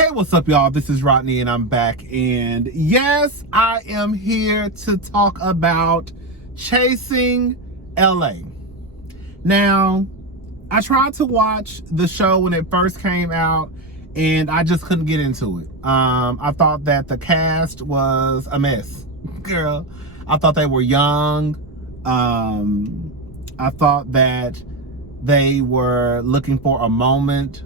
Hey, what's up, y'all? This is Rodney, and I'm back. And yes, I am here to talk about Chasing LA. Now, I tried to watch the show when it first came out, and I just couldn't get into it. I thought that the cast was a mess, girl. I thought they were young. I thought that they were looking for a moment.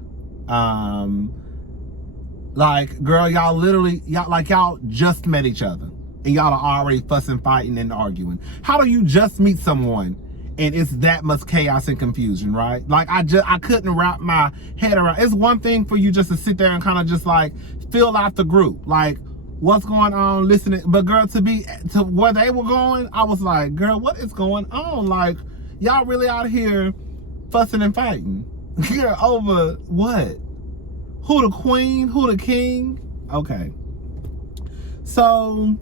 Like, girl, y'all just met each other and y'all are already fussing, fighting, and arguing. How do you just meet someone and it's that much chaos and confusion, right? Like, I couldn't wrap my head around. It's one thing for you just to sit there and kind of just like fill out the group, like what's going on, listening. But girl, to where they were going, I was like, girl, what is going on? Like, y'all really out here fussing and fighting over what? Who the queen? Who the king? Okay. So,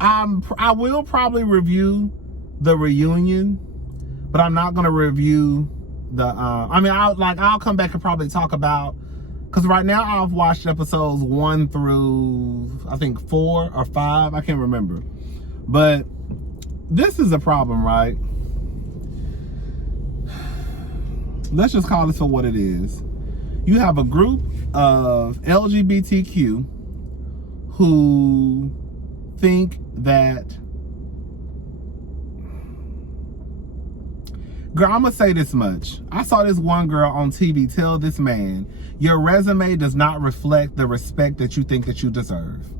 I will probably review the reunion, but I'm not gonna review the. I'll come back and probably talk about, because right now I've watched episodes 1 through I think 4 or 5. I can't remember. But this is a problem, right? Let's just call this for what it is. You have a group of LGBTQ who think that, girl, I'm gonna say this much. I saw this one girl on TV tell this man, your resume does not reflect the respect that you think that you deserve.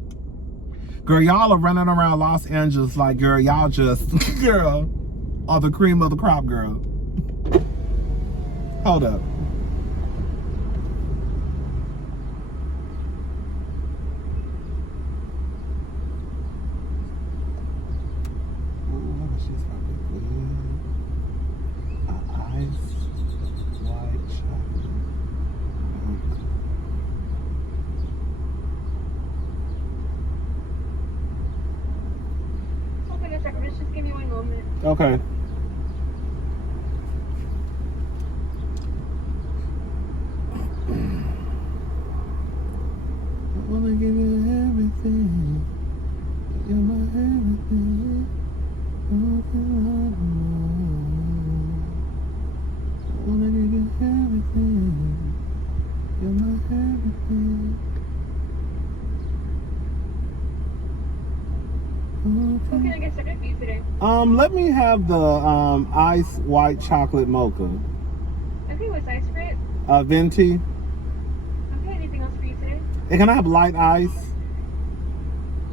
Girl, y'all are running around Los Angeles like, girl, y'all just, girl, are the cream of the crop, girl. Hold up. Just give me one moment. Okay. I wanna give you everything. You're my everything. I wanna give you everything. You're my everything. What can I get started for you today? Let me have the ice white chocolate mocha. Okay, what's ice for it? Venti. Okay, anything else for you today? And can I have light ice?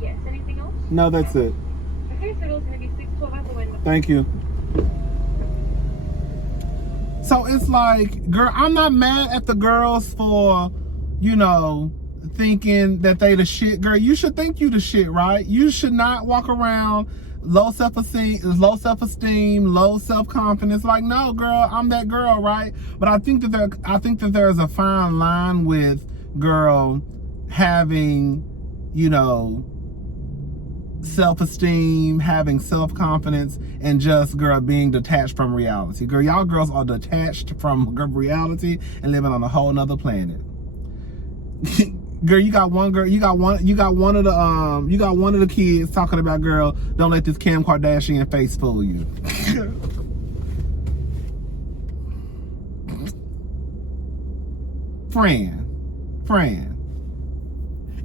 Yes, anything else? No, that's it. Okay, so those are gonna be 612 out the window. Thank you. So it's like, girl, I'm not mad at the girls for, thinking that they the shit. Girl, you should think you the shit, right? You should not walk around low self-esteem, low self-confidence. Like, no, girl, I'm that girl, right? But I think that there's a fine line with, girl, having, self-esteem, having self-confidence, and just, girl, being detached from reality. Girl, y'all girls are detached from reality and living on a whole nother planet. Girl, you got one of the kids talking about, girl, don't let this Kim Kardashian face fool you. Friend.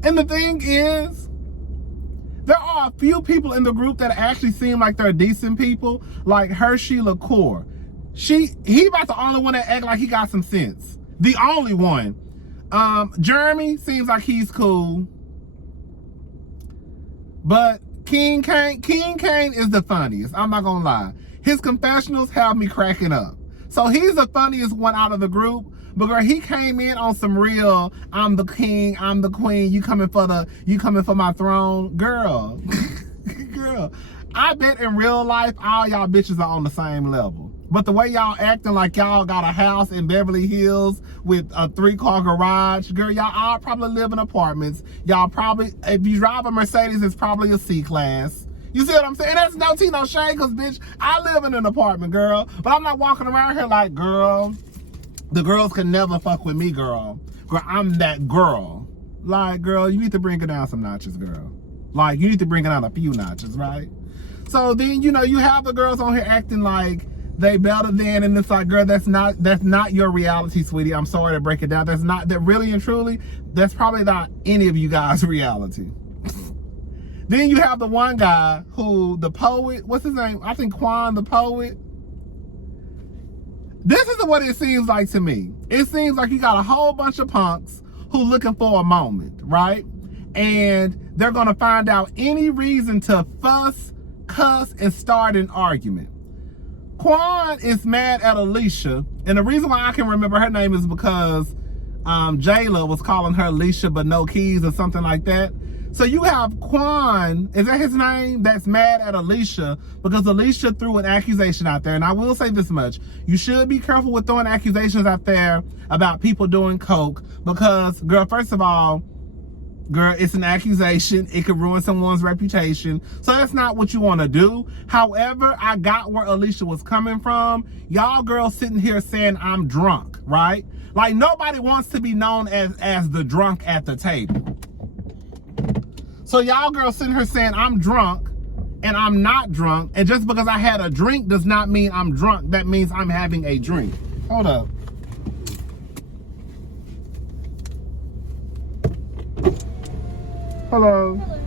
And the thing is, there are a few people in the group that actually seem like they're decent people, like Hershey LaCour. He about the only one that act like he got some sense. The only one. Jeremy seems like he's cool. But King Kane is the funniest. I'm not gonna lie. His confessionals have me cracking up. So he's the funniest one out of the group. But girl, he came in on some real, I'm the king, I'm the queen, you coming for my throne. Girl. Girl. I bet in real life all y'all bitches are on the same level. But the way y'all acting like y'all got a house in Beverly Hills with a 3-car garage, girl, y'all all probably live in apartments. Y'all probably, if you drive a Mercedes, it's probably a C-class. You see what I'm saying? That's no tea, no shame, because, bitch, I live in an apartment, girl. But I'm not walking around here like, girl, The girls can never fuck with me, girl. Girl, I'm that girl. Like, girl, you need to bring it down some notches, girl. Like, you need to bring it down a few notches, right? So then, you know, you have the girls on here acting like they better than, and it's like, girl, that's not your reality, sweetie. I'm sorry to break it down. That really and truly, that's probably not any of you guys' reality. Then you have the one guy who, the poet, what's his name? I think Quan the poet. This is what it seems like to me. It seems like you got a whole bunch of punks who looking for a moment, right? And they're gonna find out any reason to fuss, cuss, and start an argument. Quan is mad at Alicia, and the reason why I can remember her name is because Jayla was calling her Alicia but no keys or something like that. So you have Quan, is that his name, that's mad at Alicia because Alicia threw an accusation out there. And I will say this much, you should be careful with throwing accusations out there about people doing coke because, girl, first of all, girl, it's an accusation. It could ruin someone's reputation. So that's not what you want to do. However, I got where Alicia was coming from. Y'all girls sitting here saying I'm drunk, right? Like, nobody wants to be known as the drunk at the table. So y'all girls sitting here saying I'm drunk and I'm not drunk. And just because I had a drink does not mean I'm drunk. That means I'm having a drink. Hold up. Hello. Hello.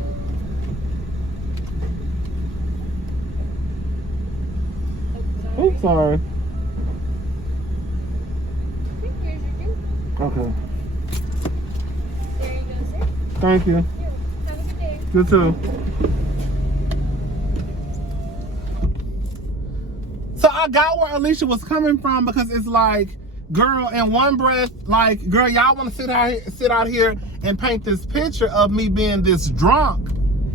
Oops, sorry. Okay, here's your drink. Okay. There you go, sir. Thank you. Have a good day. You too. So I got where Alicia was coming from because it's like, girl, in one breath, like, girl, y'all want to sit out here and paint this picture of me being this drunk.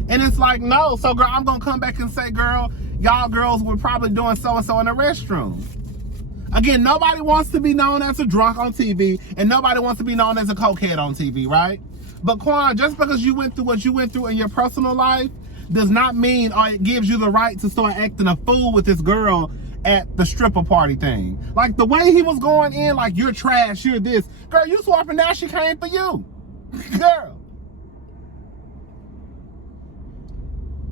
And it's like, no. So, girl, I'm going to come back and say, girl, y'all girls were probably doing so-and-so in the restroom. Again, nobody wants to be known as a drunk on TV, and nobody wants to be known as a cokehead on TV, right? But Quan, just because you went through what you went through in your personal life does not mean or it gives you the right to start acting a fool with this girl at the stripper party thing. Like, the way he was going in, like, you're trash, you're this. Girl, you swapping now, she came for you. Girl.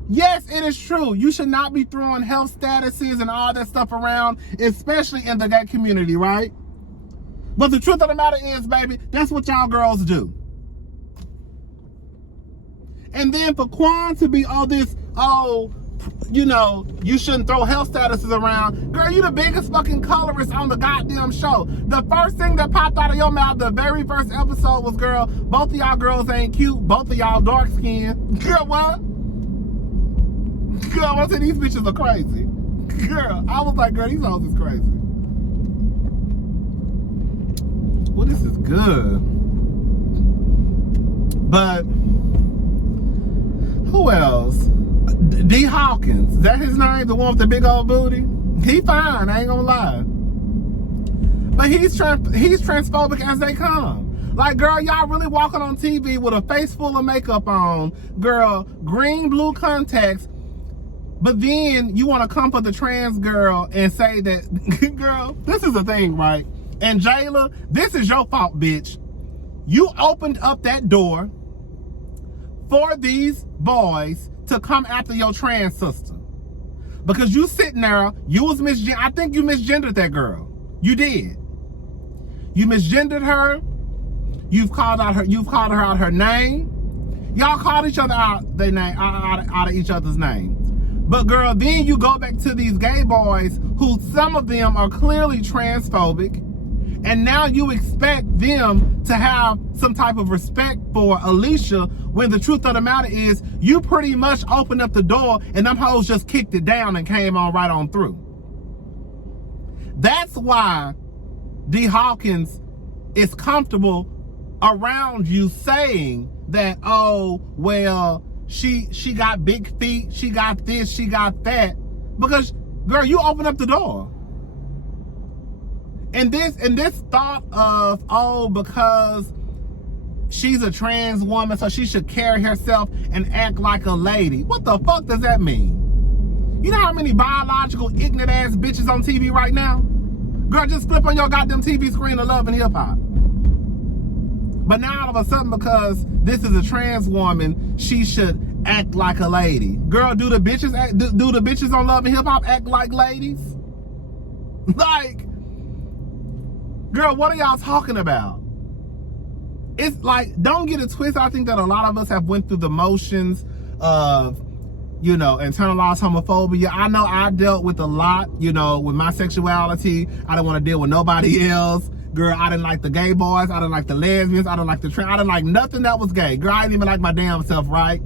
Yes, it is true. You should not be throwing health statuses and all that stuff around, especially in the gay community, right? But the truth of the matter is, baby, that's what y'all girls do. And then for Quan to be all this, oh, you know, you shouldn't throw health statuses around. Girl, you the biggest fucking colorist on the goddamn show. The first thing that popped out of your mouth, the very first episode was, girl, both of y'all girls ain't cute. Both of y'all dark skinned. Girl, what? Girl, I said these bitches are crazy. Girl, I was like, girl, these hoes is crazy. Well, this is good. But who else? D. Hawkins. Is that his name? The one with the big old booty? He fine, I ain't gonna lie. But he's transphobic as they come. Like, girl, y'all really walking on TV with a face full of makeup on. Girl, green, blue contacts. But then you want to come for the trans girl and say that, girl, this is the thing, right? And Jayla, this is your fault, bitch. You opened up that door for these boys to come after your trans sister. Because you sitting there, you was I think you misgendered that girl. You did. You misgendered her. You've called her out her name. Y'all called each other out their name, out of each other's name. But girl, then you go back to these gay boys who some of them are clearly transphobic. And now you expect them to have some type of respect for Alicia when the truth of the matter is you pretty much opened up the door and them hoes just kicked it down and came on right on through. That's why D. Hawkins is comfortable around you saying that, oh, well, she got big feet, she got this, she got that. Because, girl, you open up the door. And this thought of, oh, because she's a trans woman, so she should carry herself and act like a lady. What the fuck does that mean? You know how many biological ignorant ass bitches on TV right now? Girl, just flip on your goddamn TV screen of Love and Hip Hop. But now all of a sudden, because this is a trans woman, she should act like a lady. Girl, do the bitches on Love and Hip Hop act like ladies? Like, girl, what are y'all talking about? It's like, don't get it twisted. I think that a lot of us have went through the motions of, you know, internalized homophobia. I know I dealt with a lot, you know, with my sexuality. I didn't want to deal with nobody else. Girl, I didn't like the gay boys. I didn't like the lesbians. I didn't like the trans. I didn't like nothing that was gay. Girl, I didn't even like my damn self, right?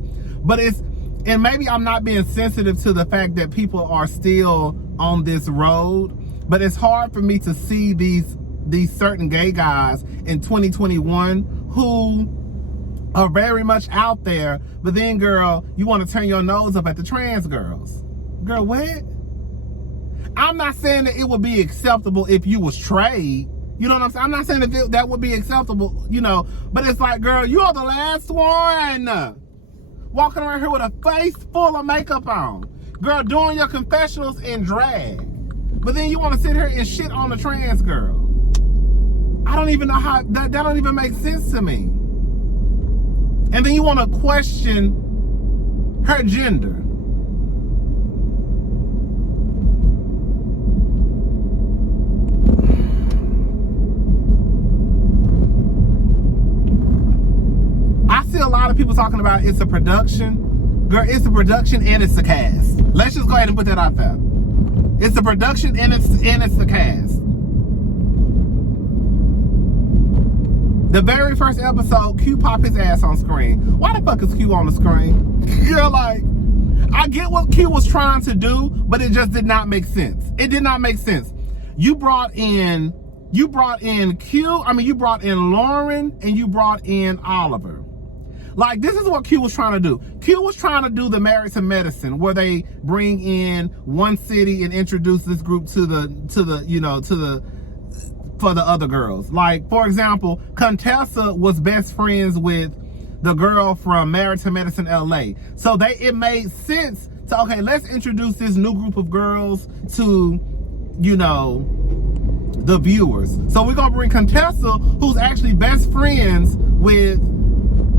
But and maybe I'm not being sensitive to the fact that people are still on this road, but it's hard for me to see these certain gay guys in 2021 who are very much out there, but then, girl, you want to turn your nose up at the trans girls. Girl, what? I'm not saying that it would be acceptable if you was straight. You know what I'm saying? I'm not saying that that would be acceptable, you know, but it's like, girl, you are the last one walking around here with a face full of makeup on. Girl, doing your confessionals in drag. But then you want to sit here and shit on the trans girl. I don't even know how, that don't even make sense to me. And then you want to question her gender. I see a lot of people talking about it's a production. Girl, it's a production and it's a cast. Let's just go ahead and put that out there. It's a production and it's the cast. The very first episode, Q popped his ass on screen. Why the fuck is Q on the screen? You're like, I get what Q was trying to do, but it just did not make sense. It did not make sense. You brought in Q, you brought in Lauren and you brought in Oliver. Like, this is what Q was trying to do. Q was trying to do the Married to Medicine, where they bring in one city and introduce this group for the other girls. Like, for example, Contessa was best friends with the girl from Married to Medicine LA. So it made sense to, okay, let's introduce this new group of girls to, you know, the viewers. So we're gonna bring Contessa, who's actually best friends with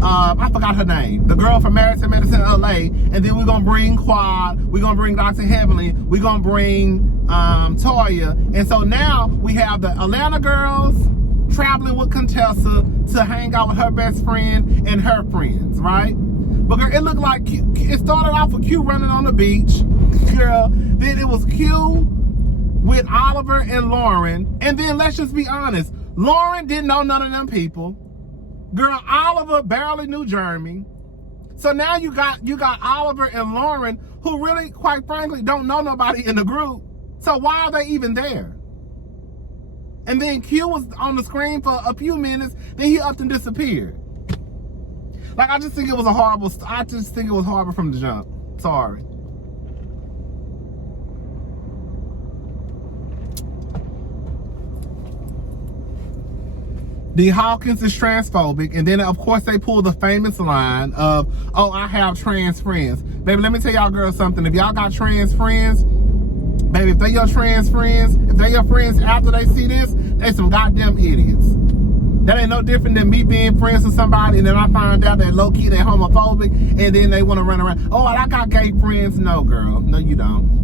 I forgot her name, the girl from Married to Medicine LA, and then we're gonna bring Quad, we're gonna bring Dr. Heavenly, we're gonna bring Toya. And so now we have the Atlanta girls traveling with Contessa to hang out with her best friend and her friends, right? But girl, it looked like it started off with Q running on the beach, girl. Then it was Q with Oliver and Lauren. And then let's just be honest, Lauren didn't know none of them people. Girl, Oliver barely knew Jeremy. So now you got Oliver and Lauren, who really, quite frankly, don't know nobody in the group. So why are they even there? And then Q was on the screen for a few minutes, then he up and disappeared. Like, I just think it was horrible from the jump. Sorry. D. Hawkins is transphobic, and then of course they pull the famous line of, oh, I have trans friends. Baby, let me tell y'all girls something. If y'all got trans friends, baby, if they your trans friends, if they your friends after they see this, they some goddamn idiots. That ain't no different than me being friends with somebody and then I find out that low-key they homophobic and then they want to run around, oh, I got gay friends. No, girl. No, you don't.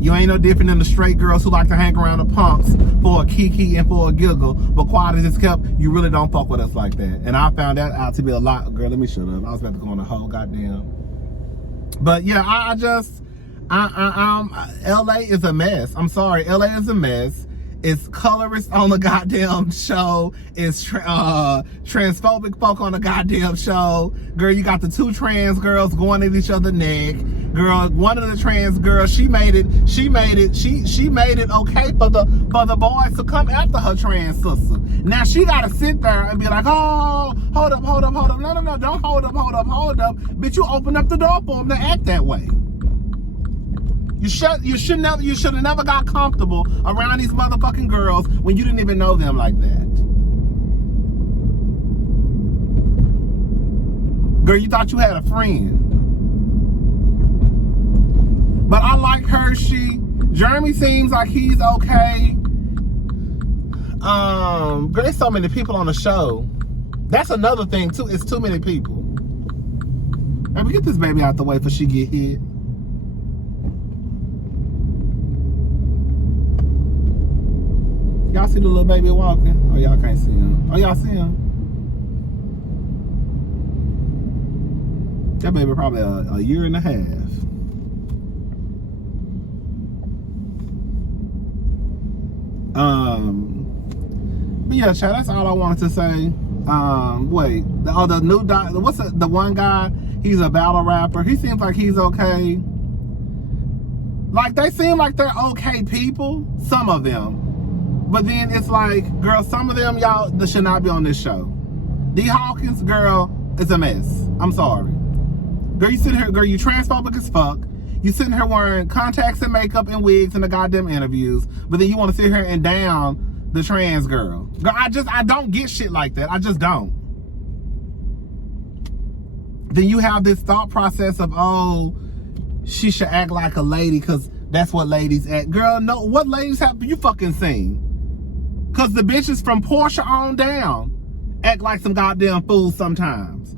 You ain't no different than the straight girls who like to hang around the punks for a kiki and for a giggle, but quiet as it's kept, you really don't fuck with us like that. And I found that out to be a lot. Girl, let me shut up. I was about to go on a whole goddamn. But yeah, LA is a mess. I'm sorry, LA is a mess. It's colorist on the goddamn show. It's transphobic folk on the goddamn show. Girl, you got the two trans girls going at each other's neck. Girl, one of the trans girls, she made it okay for the boys to come after her trans sister. Now she gotta sit there and be like, oh, hold up. No, don't hold up. Bitch, you open up the door for them to act that way. You should have never got comfortable around these motherfucking girls when you didn't even know them like that. Girl, you thought you had a friend. But I like Hershey, Jeremy seems like he's okay. There's so many people on the show. That's another thing too. It's too many people. Baby, get this baby out the way before she get hit. Y'all see the little baby walking? Oh, y'all can't see him. Oh, y'all see him? That baby probably a year and a half. But yeah, Chad, that's all I wanted to say. Wait, the new the one guy? He's a battle rapper. He seems like he's okay. Like, they seem like they're okay people, some of them. But then it's like, girl, some of them, y'all, they should not be on this show. D. Hawkins, girl, is a mess. I'm sorry. Girl, you sitting here, girl, you transphobic as fuck. You sitting here wearing contacts and makeup and wigs in the goddamn interviews, but then you want to sit here and down the trans girl. Girl, I don't get shit like that. I just don't. Then you have this thought process of, oh, she should act like a lady because that's what ladies act. Girl, no, what ladies have you fucking seen? Because the bitches from Portia on down act like some goddamn fools sometimes.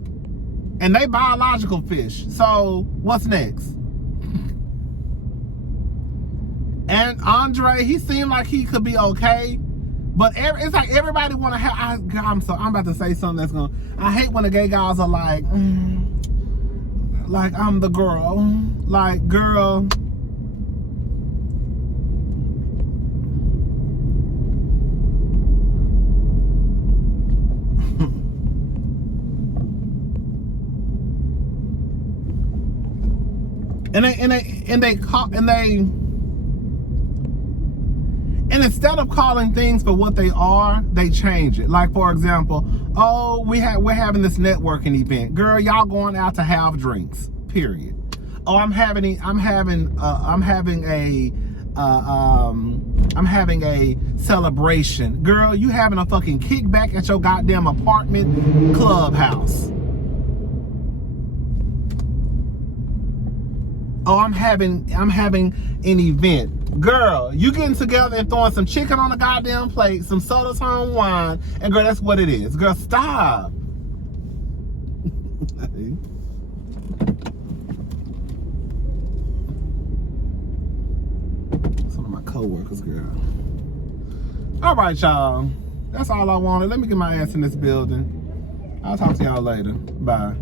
And they biological fish. So, what's next? And Andre, he seemed like he could be okay. But it's like everybody want to have... I'm about to say something that's going to... I hate when the gay guys are like... like, I'm the girl. Like, girl... And instead of calling things for what they are, they change it. Like, for example, oh, we're having this networking event. Girl, y'all going out to have drinks. Period. Oh, I'm having a celebration. Girl, you having a fucking kickback at your goddamn apartment clubhouse. Oh, I'm having an event. Girl, you getting together and throwing some chicken on the goddamn plate, some sodas on wine, and girl, that's what it is. Girl, stop. Some of my co-workers, girl. All right, y'all. That's all I wanted. Let me get my ass in this building. I'll talk to y'all later. Bye.